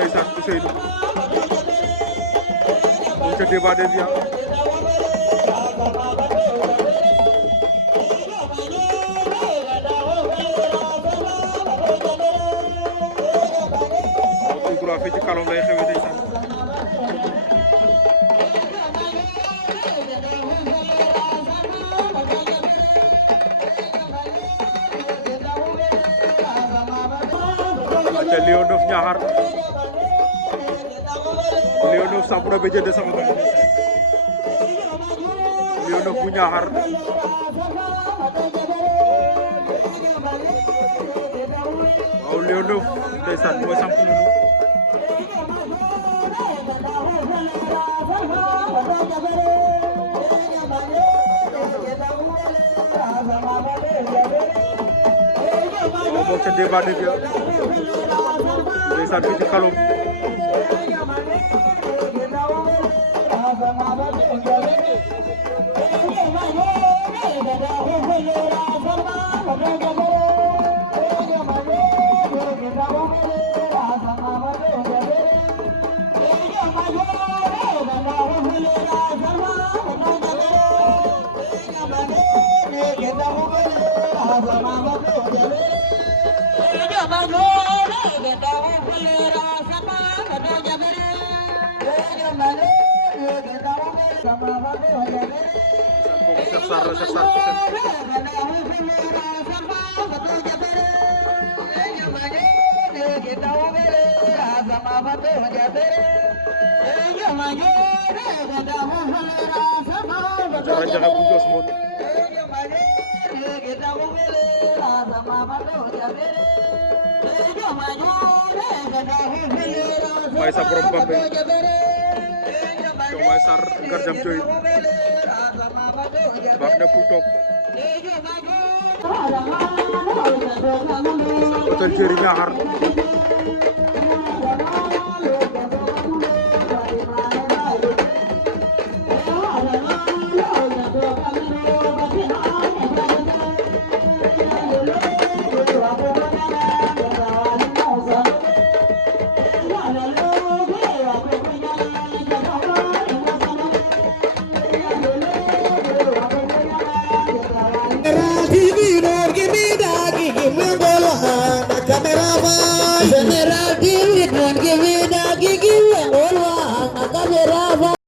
ndeysaan Ousseynou moom ca débat des biens tout droit fii ci Kalom lay xewee ndeysaan aca Lion Neuf Niakhar Lion Neuf Sampura be jëde sama bopp Lion Neuf bu Niakhar waaw Lion Neuf ndeysaan mooy samp noonu bokk ca débat des biens ndeysaan fii ci Kalom Jaxa bu Jos moom may sa borom Bambey Diomaye Sarr garjam coy baax na pour toog hôtel Thierry Niakhar